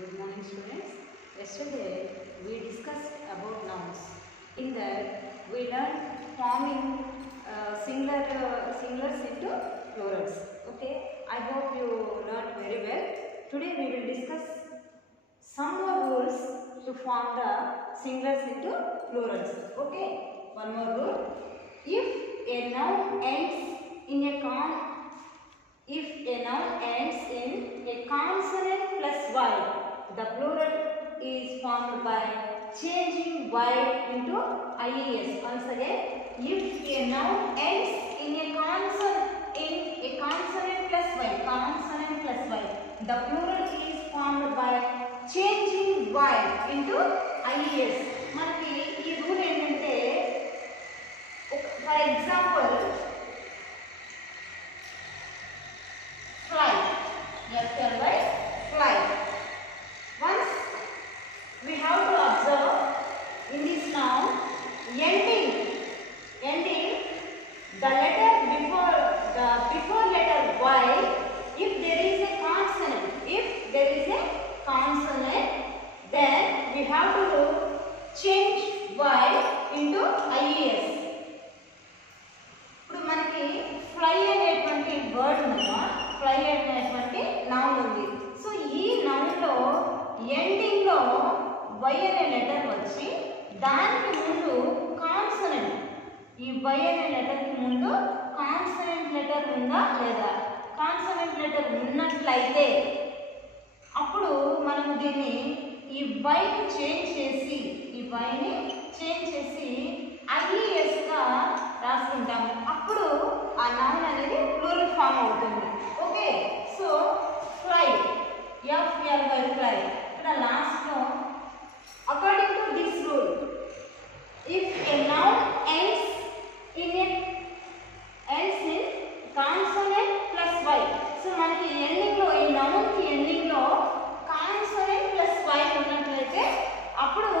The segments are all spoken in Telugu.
Good morning, students. Yesterday we discussed about nouns. In that we learned forming singulars into plurals. Okay, I hope you learned very well. Today we will discuss some more rules to form the singulars into plurals. Okay, one more rule. If a noun ends in a consonant plus y, the plural is formed by changing y into ies. Once again, if a noun ends in a consonant plus y, the plural is formed by changing y into ies. మనకి ఈ రూల్ ఏంటంటే, for example fly, F-L-Y, fly. Once we have to observe in this noun ending the letter before letter y, if there is a consonant, then we have to change y into ies. ఇప్పుడు మనకి ఫ్లై అనేటువంటి వర్డ్ ఉందా, ఫ్లై అనేటువంటి నౌన్ ఉంది. సో ఈ నౌన్ లో ఎండింగ్ లో వై అనే లెటర్ వచ్చి దానికి ముందు కాన్సనెంట్, ఈ వై అనే లెటర్ కి ముందు కాన్సనెంట్ లెటర్ ఉందా లేదా, కాన్సనెంట్ లెటర్ ఉన్నట్లయితే అప్పుడు మనము దీన్ని ఈ వైని చేంజ్ చేసి ఐఎస్ గా రాసుకుంటాము. అప్పుడు ఆ నౌన్ అనేది ప్లూరల్ ఫామ్ అవుతుంది. Okay, so fly, F-L-Y, fly. ఇక్కడ లాస్ట్ లో according to this rule, if a noun ends in consonant plus Y, so మనకి ఎండింగ్ లో ఈ నౌన్ కి ఎండింగ్ లో కాన్సోనెంట్ ప్లస్ వై ఉన్నట్లయితే అప్పుడు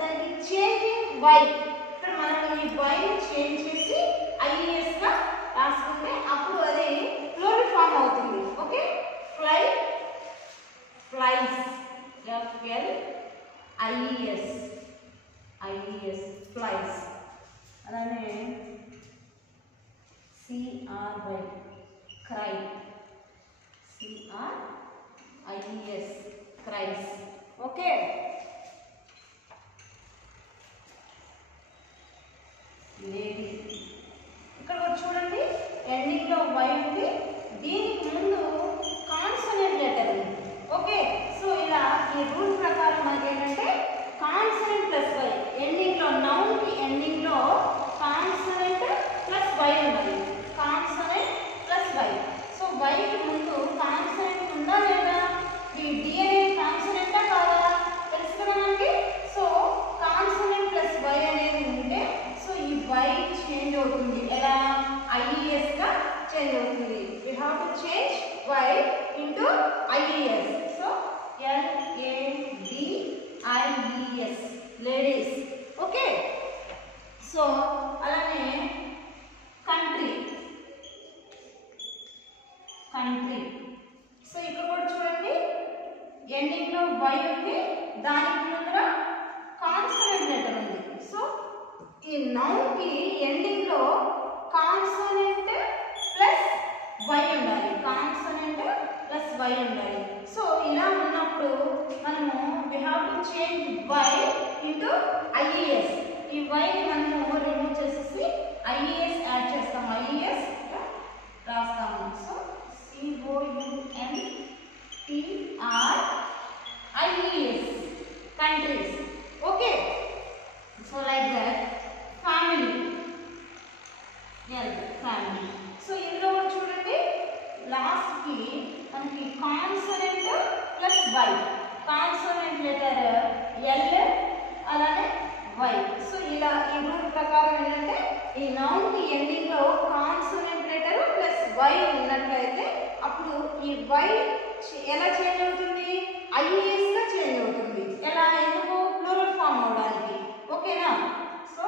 దానికి చేంజింగ్ వై, ఇక్కడ మనం ఈ వై చేంజ్ చేసి ఐఎస్ గా రాసుకుంటే అప్పుడు అది ప్లూరల్ ఫామ్ అవుతుంది. Okay, fly, flies, F-L-I-E-S, flies. అలానే CRY, cry, CRIES, cries. Okay, lady. ఇక్కడ చూడండి, ఎండింగ్ లో వై ఉంది, దీనికి ముందు కాన్సనెంట్ లెటర్ ఉంది. ఓకే, సో ఇలా ఈ రూల్ ప్రకారం మనకి ఏంటంటే కాన్సనెంట్ ప్లస్ వై, ఎండింగ్ లో నౌన్ కి ఎండింగ్ లో కాన్సనెంట్ ప్లస్ వై ఉన్నది, consonant plus Y. So Y కి ముందు కాన్సనెంట్ ఉందా లేదా, ఈ డి అనేది కాన్సనెంటా కాదా తెలుసు కదా మనకి. సో కాన్సనెంట్ ప్లస్ వై అనేది ఉంటే సో ఈ వై చేంజ్ అవుతుంది. ఎలా, ఐఈఎస్ గా చేంజ్ అవుతుంది. we have to change y into ies. so LADIES, ladies. okay, so అలానే కంట్రీ. సో ఇక్కడ కూడా చూడండి, ఎండింగ్ లో y ఉంది, దానికి ముందర కాన్సనెంట్ లెటర్ ఉంది. సో ఈ నౌన్ కి ఎండింగ్ లో కాన్సనెంట్ ప్లస్ వై ఉండాలి, సో ఇలా ఉన్నప్పుడు మనము we have to change y into ies. ఈ y ని మనము రిమూవ్ చేసేసి ies యాడ్ చేస్తాము, ies రాస్తాము. So COUNTRIES, countries. Okay, so like that. Family, family. So ఇందులో చూడండి, లాస్ట్ కి మనకి consonant plus Y, consonant letter L అలానే వై. సో ఇలా ఈ రూల్ ప్రకారం ఏంటంటే ఈ నౌన్ కి ఎండింగ్ లో కాన్సనెంట్ లెటర్ ప్లస్ వై ఉన్నట్లయితే అప్పుడు ఈ వై ఎలా చేంజ్ అవుతుంది, ఐఎస్ గా చేంజ్ అవుతుంది. ఎలా, ఎందుకు, ప్లూరల్ ఫామ్ అవడానికి. ఓకేనా, so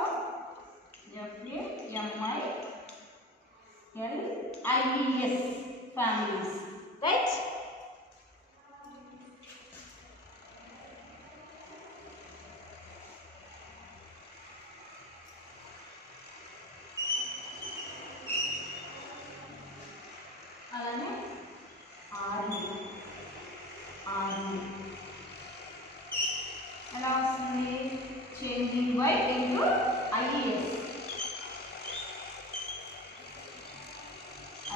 FAMILIES, families, right? Army. ఎలా వస్తుంది? Changing Y into IES.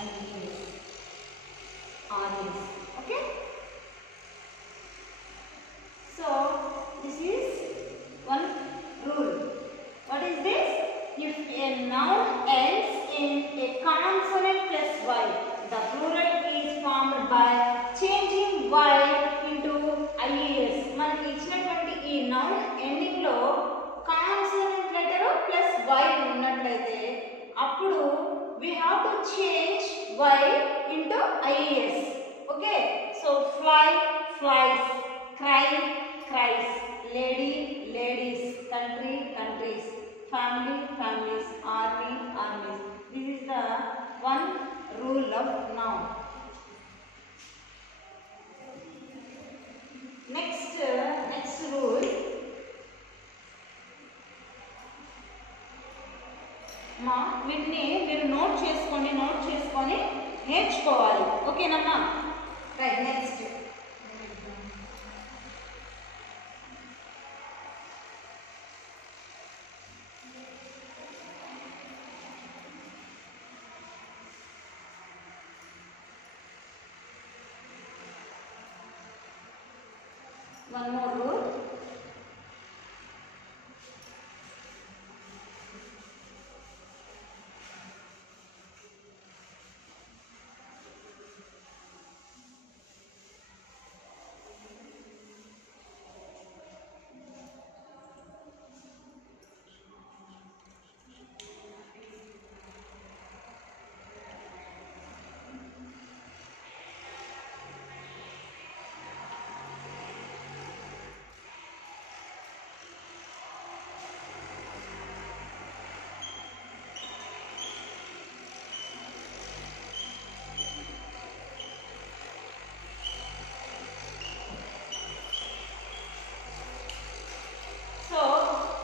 IES ఆర్ఎస్. Okay. So this is one rule. What is this? If a noun ends in a consonant plus y, the plural is formed by changing y into ias. మనకి ఇచ్చినటువంటి ఈ నౌన్ ఎండింగ్ లో కాన్సోనెంట్ లెటర్ ప్లస్ y ఉన్నట్లయితే అప్పుడు we have to change y into ias. Okay, so fly, flies, cry, cries, lady, ladies, country, countries, family, families, army, armies. This is the one rule of noun. Next rule. వీటిని మీరు నోట్ చేసుకొని నేర్చుకోవాలి. ఓకేనమ్మా? Right. Next one more rule.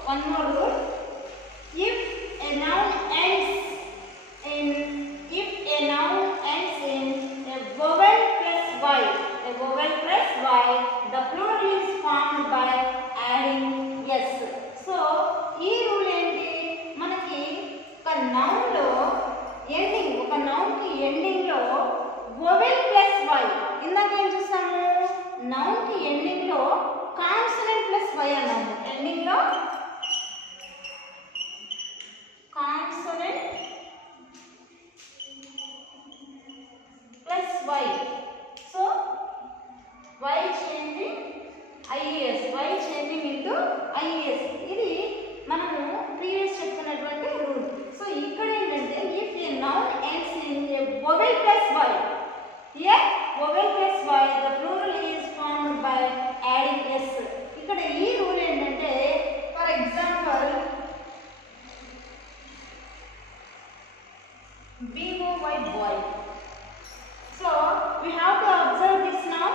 One more rule. If a noun ends in a vowel plus y, the plural is formed by adding s. So ఈ రూల్ ఏంటి? మనకి ఒక నౌన్ లో ఎండింగ్, ఒక నౌన్ కి ఎండింగ్ లో vowel plus y. ఇందాక ఏం చూసాము? నౌన్ కి ఎండింగ్ లో కాన్సోనెంట్ ప్లస్ y అన్నాము. ఎండింగ్ లో consonant plus y. So y changing ias, y changing into ias. ఇది మనము ప్రీవియస్ చెప్పుకున్నటువంటి రూల్. సో ఇక్కడ ఏంటంటే if a noun ends in a vowel plus y, here vowel plus y, the plural is formed by adding s. ఇక్కడ ఈ రూల్ ఏంటంటే for example boy, boy. So we have to observe this noun.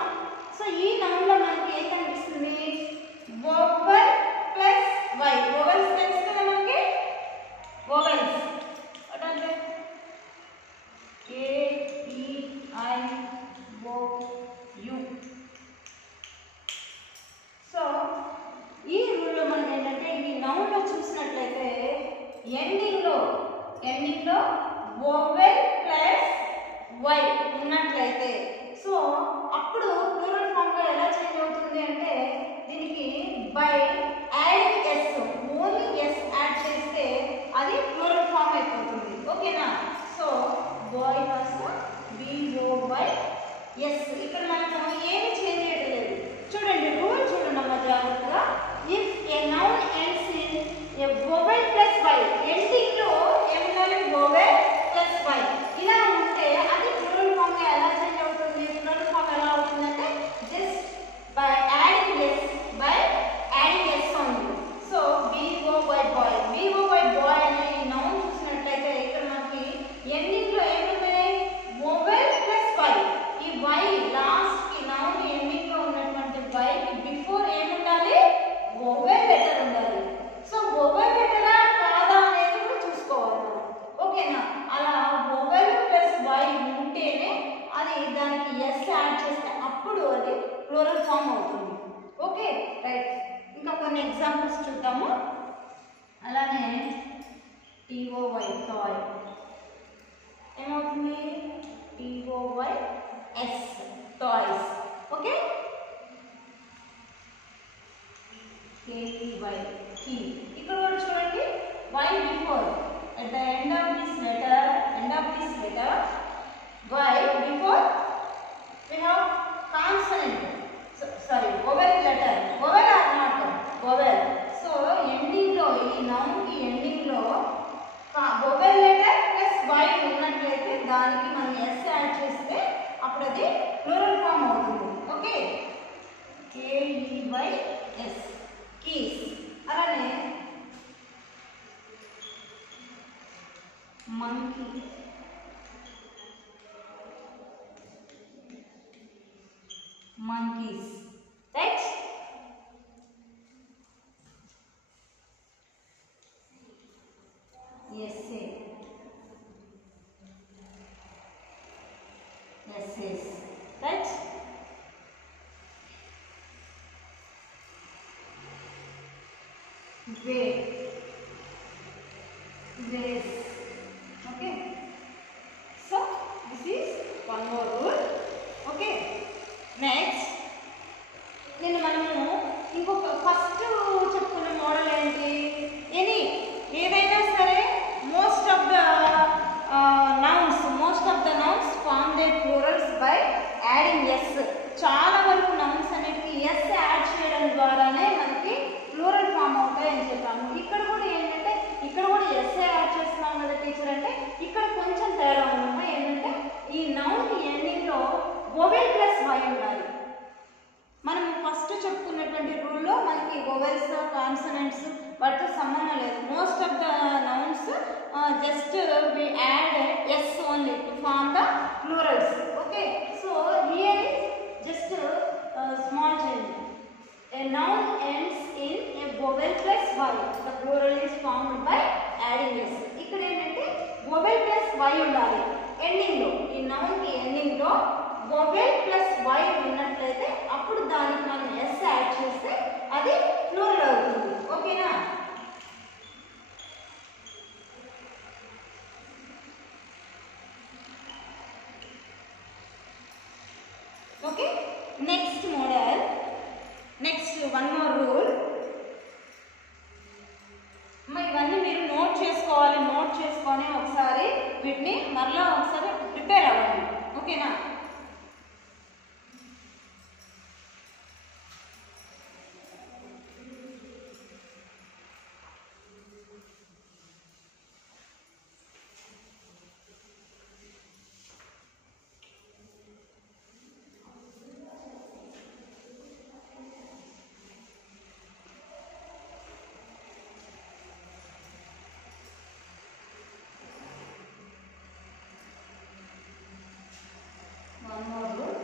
So ఈ noun లో మనకి ఏం కనిపిస్తుంది? vowel plus y. vowels తెలుసు కదా మనకి? vowels what are they? a e i o u. So ఈ రూల్ లో మనకి ఏంటంటే ఈ noun లో చూసినట్లయితే ఎండింగ్ లో vowel plus y ఉన్నట్లయితే సో అప్పుడు ప్లూరల్ ఫామ్ లో ఎలా చేంజ్ అవుతుంది అంటే దీనికి by adding s, only s add చేస్తే అది ప్లూరల్ ఫామ్ అయిపోతుంది. ఓకేనా? సో బాయ్ కాస్త b-o-y-s. ఇక్కడ మనం ఏమి చేంజ్ చేయడం లేదు. చూడండి రూల్ చూడండి అమ్మ జాగ్రత్తగా. If a noun ends in a vowel plus y, ending లో ఏముండాలి? vowel plus y. ఇలా ఉంటే అది ప్లూరల్ ఫామ్ గా ఎలా చేంజ్ అవుతుంది? ప్లూరల్ ఫామ్ ఎలా అవుతుందంటే జస్ట్ ప్లూరల్ ఫామ్ అవుతుంది. Okay right. ఇంకా కొన్ని ఎగ్జాంపుల్స్ చూద్దాము. అలానే TOY టాయ్ ఏమవుతుంది? TOYS toys. Okay. KEY key. ఇక్కడ కూడా చూడండి y before at the end of this letter y before we have consonant, sorry vowel letter, vowel or not vowel. So ending లో ఈ noun కి ending లో vowel letter plus y ఉన్నట్లయితే దానికి మనం s యాడ్ చేస్తే అప్పుడు అది ప్లూరల్ ఫామ్ అవుతుంది. ఓకే. KEYS keys. అలానే monkey, monkeys, right? Essay, essays, right? Way, ways. Okay. So this is one more rule. Okay. Next, నేను మనము ఇంకొక ఫస్ట్ చెప్పుకున్న మోడల్ ఏంటి? ఏదైనా సరే most of the nouns form they plurals by adding S. చాలా వరకు నౌన్స్ అన్నిటికీ ఎస్ యాడ్ చేయడం ద్వారానే మనకి ప్లూరల్ ఫామ్ అవుతాయి అని చెప్పాము. ఇక్కడ కూడా ఏంటంటే ఇక్కడ కూడా ఎస్ యాడ్ చేస్తున్నాం కదా టీచర్ అంటే ఇక్కడ కొంచెం తేడా ఉందమ్మా. ఏంటంటే ఈ నౌన్ ఎండింగ్ లో వొవెల్ ప్లస్ వై ఉండాలి. మనం ఫస్ట్ చెప్పుకున్నటువంటి రూల్లో మనకి వొవెల్స్ కాన్సనెంట్స్ వాటితో సంబంధం లేదు. Most of the nouns just we add S only to form the plurals. Okay. So here is just small change. A noun ends in a vowel plus y. The plural is formed by adding s. ఇక్కడ ఏంటంటే vowel plus y ఉండాలి ఎండింగ్ లో. ఈ noun కి ఎండింగ్ లో vowel plus y ఉన్నట్లయితే అప్పుడు దానికి మనం s యాడ్ చేస్తే అది ప్లూరల్ అవుతుంది. ఓకేనా? Okay. Next model, next one more rule. ఇవన్నీ మీరు నోట్ చేసుకోవాలి. నోట్ చేసుకొని ఒకసారి వీటిని మరలా ఒకసారి ప్రిపేర్ అవ్వండి. ఓకేనా? One more rule.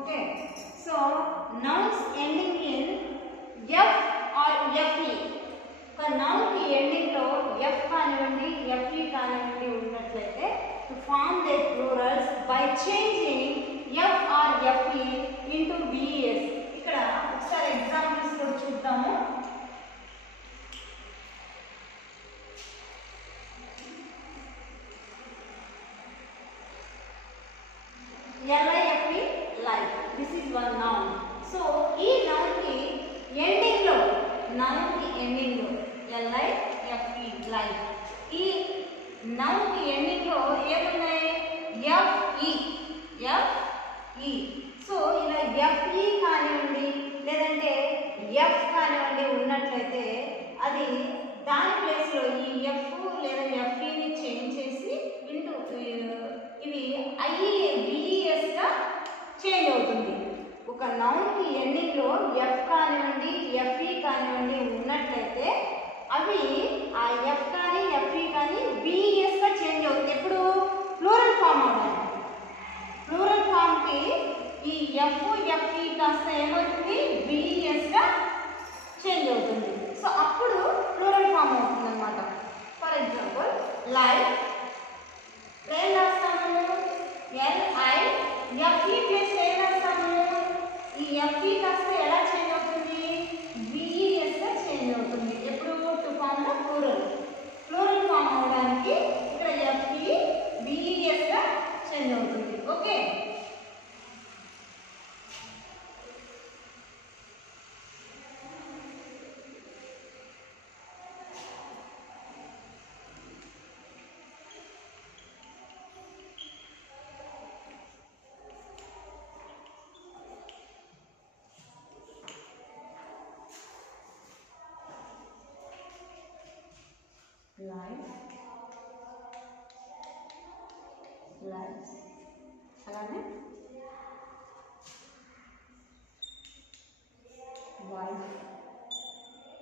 Okay, so nouns ending in f or fe. ఒక noun కి ఎండింగ్ లో f కానివ్వండి fe కానివ్వండి ఉన్నట్లయితే to form their plurals by changing f or fe into ves. ఇక్కడ ఒకసారి ఎగ్జాంపుల్స్ కూడా చూద్దాము. life, life. This is one noun. So ఈ noun కి ఎండింగ్ లో life, life. ఈ నౌన్కి ఎండింగ్లో ఏమున్నాయి? ఎఫ్ఈ. ఎఫ్ఈ. సో ఇలా ఎఫ్ఈ కానివ్వండి లేదంటే ఎఫ్ కానివ్వండి ఉన్నట్లయితే అది దాని ప్లేస్లో ఈ ఎఫ్ లేదా ఎఫ్ఈని చేంజ్ చేసి ఇంటూ ఇవి ఐఈవిఈఎస్గా చేంజ్ అవుతుంది. ఒక నౌన్కి ఎండింగ్లో ఎఫ్ కానివ్వండి ఎఫ్ఈ కానివ్వండి ఉన్నట్లయితే అవి ఆ ఎఫ్ కానీ ఎఫ్ఈ కానీ విఈఎస్గా చేంజ్ అవుతుంది. ఎప్పుడు? ప్లూరల్ ఫామ్ అవ్వాలి. ప్లూరల్ ఫామ్కి ఈ ఎఫ్ ఎఫ్ఈ కాస్త ఏమవుతుంది? విఈఎస్గా చేంజ్ అవుతుంది. సో అప్పుడు ప్లూరల్ ఫామ్ అవుతుంది అన్నమాట. ఫర్ ఎగ్జాంపుల్ లైక్ ఏం రాస్తాము? ఎల్ఐ ఎఫ్ఈ ప్లస్ ఏం రాస్తాము? ఈ ఎఫ్ఈ కాస్త ఎలా చేంజ్ అవుతుంది? విఈఎస్గా చేంజ్ అవుతుంది. ఎప్పుడు? To form the plural. Plural form అవడానికి ఇక్కడ ఎఫ్ఈ విఈఎస్గా చేంజ్ అవుతుంది. ఓకే. లైఫ్ అలానే వైఫ్.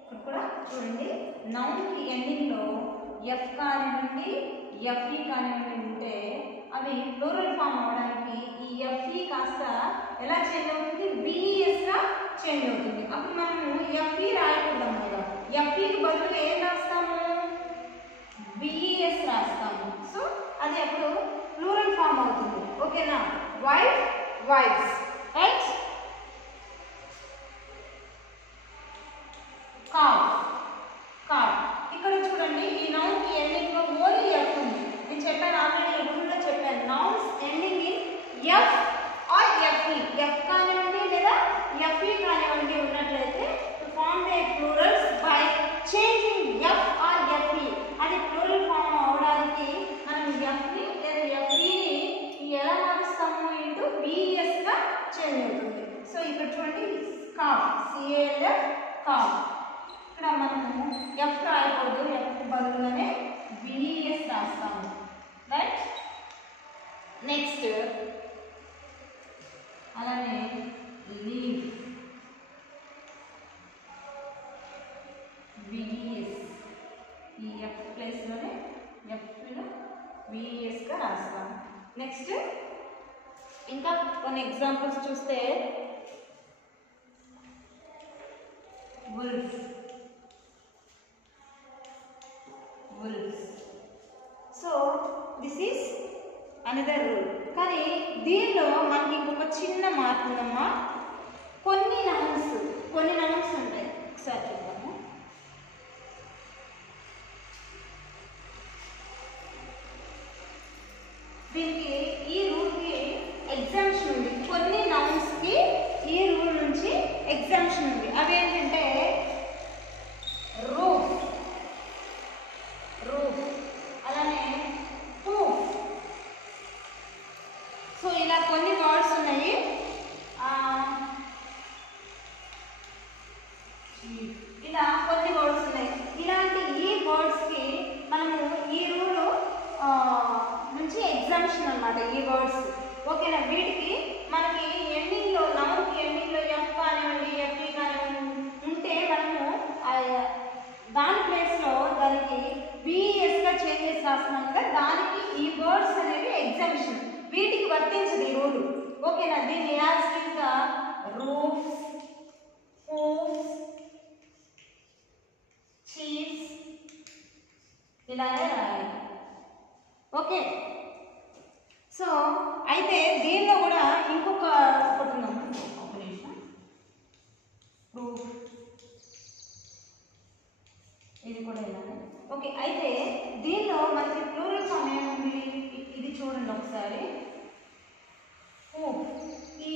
ఇప్పుడు కూడా చూడండి, నౌన్కి ఎండింగ్లో ఎఫ్ కానివ్వండి ఎఫ్ఈ కానివ్వండి ఉంటే అవి ప్లూరల్ ఫామ్ అవడానికి ఈ ఎఫ్ఈ కాస్త ఎలా చేంజ్ అవుతుంది? విఈఎస్గా చేంజ్ అవుతుంది. అప్పుడు మనము ఎఫ్ఈ రాయకూడదాం కదా. ఎఫ్ఈకి బదులు ఏం రాస్తాము? విఈఎస్ రాస్తాము. సో అది అప్పుడు ప్లూరల్ ఫామ్ అవుతుంది. ఓకేనా? Wife wifes. Right. Calf calf. ఇక్కడ చూడండి, ఈ నౌన్కి ఎండింగ్లో ఓన్లీ ఎఫ్ ఉంది. నేను చెప్పాను ఆల్రెడీ, రూల్లో చెప్పాను. Nouns ending in F or FE. F కానివ్వండి లేదా ఎఫ్ఈ కానివ్వండి ఉన్నట్లయితే to form the plurals by changing F or FE. అది ప్లూరల్ ఫామ్ అవడానికి మనం ఎఫ్ని లేదా ఎఫ్ఈని ఎలా మారుస్తాము? ఇంటూ విఈఎస్గా చేంజ్ అవుతుంది. సో ఇక్కడ చూడండి, కావ్ సిఏఎల్ఎఫ్ కావ్. ఇక్కడ మనము ఎఫ్ రాయకూడదు, ఎఫ్ బదులుగానే విఈఎస్ రాస్తాము. రైట్. నెక్స్ట్ అలానే లీవ్ విఈఎస్. ఈ ఎఫ్ ప్లేస్లోనే ఎఫ్లో విఈఎస్గా రాస్తాము. నెక్స్ట్ ఇంకా కొన్ని ఎగ్జాంపుల్స్ చూస్తే wolves. wolves. So this is another rule. కానీ దీనిలో మనకి ఇంకొక చిన్న మార్పు ఉందమ్మా. కొన్ని నౌన్స్ ఉంటాయి. ఒకసారి చూద్దాము. దీనికి ఈ రూల్కి ఎగ్జామ్షన్ ఉంది. కొన్ని నౌన్స్కి ఈ రూల్ నుంచి ఎగ్జామ్షన్ ఉంది. అవేంటంటే రూఫ్ రూఫ్ అలానే హూఫ్. సో ఇలా కొన్ని వర్డ్స్ ఉన్నాయి. ఇలా కొన్ని వర్డ్స్ ఉన్నాయి. ఇలాంటి ఈ వర్డ్స్కి మనము ఈ రూల్ నుంచి ఎగ్జామ్షన్ అన్నమాట ఈ వర్డ్స్. ఓకేనా? వీటికి మనకి ఎండింగ్లో నౌన్కి ఎండింగ్లో ఎఫ్ కానివ్వండి ఎఫ్ఈ కానివ్వండి ఉంటే మనము దాని ప్లేస్లో దానికి విఈఎస్గా చేంజ్ చేసి రాస్తున్నాం కదా, దానికి ఈ వర్డ్స్ అనేవి ఎగ్జామ్షన్. వీటికి వర్తించదు ఈ రూల్. ఓకేనా? దీన్ని యాజ్ గా రూఫ్స్ హూఫ్స్ చీజ్ ఇలానే రాయాలి. ఓకే. సో అయితే దీనిలో కూడా ఇంకొక ఒకటి ఉందమ్మా. ఒక నిమిషం. ప్రూఫ్ ఇది కూడా ఇలానే. ఓకే. అయితే దీనిలో మనకి ప్లూరల్ ఫామ్ ఏముంది? ఇది చూడండి ఒకసారి. హూఫ్. ఈ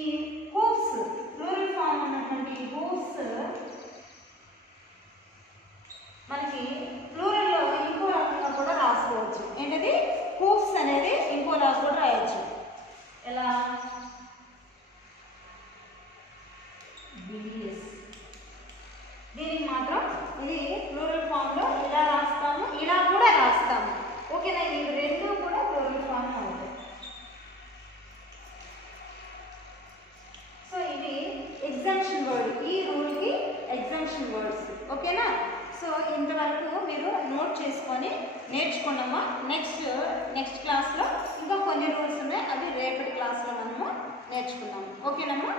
హూఫ్స్ ప్లూరల్ ఫామ్ ఉన్నటువంటి హూఫ్స్ మనకి ప్లూరల్లో ఇంకో రకంగా కూడా రాసుకోవచ్చు. ఏంటది? ఇంతవరకు మీరు నోట్ చేసుకొని నేర్చుకున్నామా. నెక్స్ట్ క్లాస్లో ఇంకా కొన్ని రూల్స్ ఉన్నాయి, అవి రేపటి క్లాస్లో మనము నేర్చుకుందాం. ఓకేనమ్మా.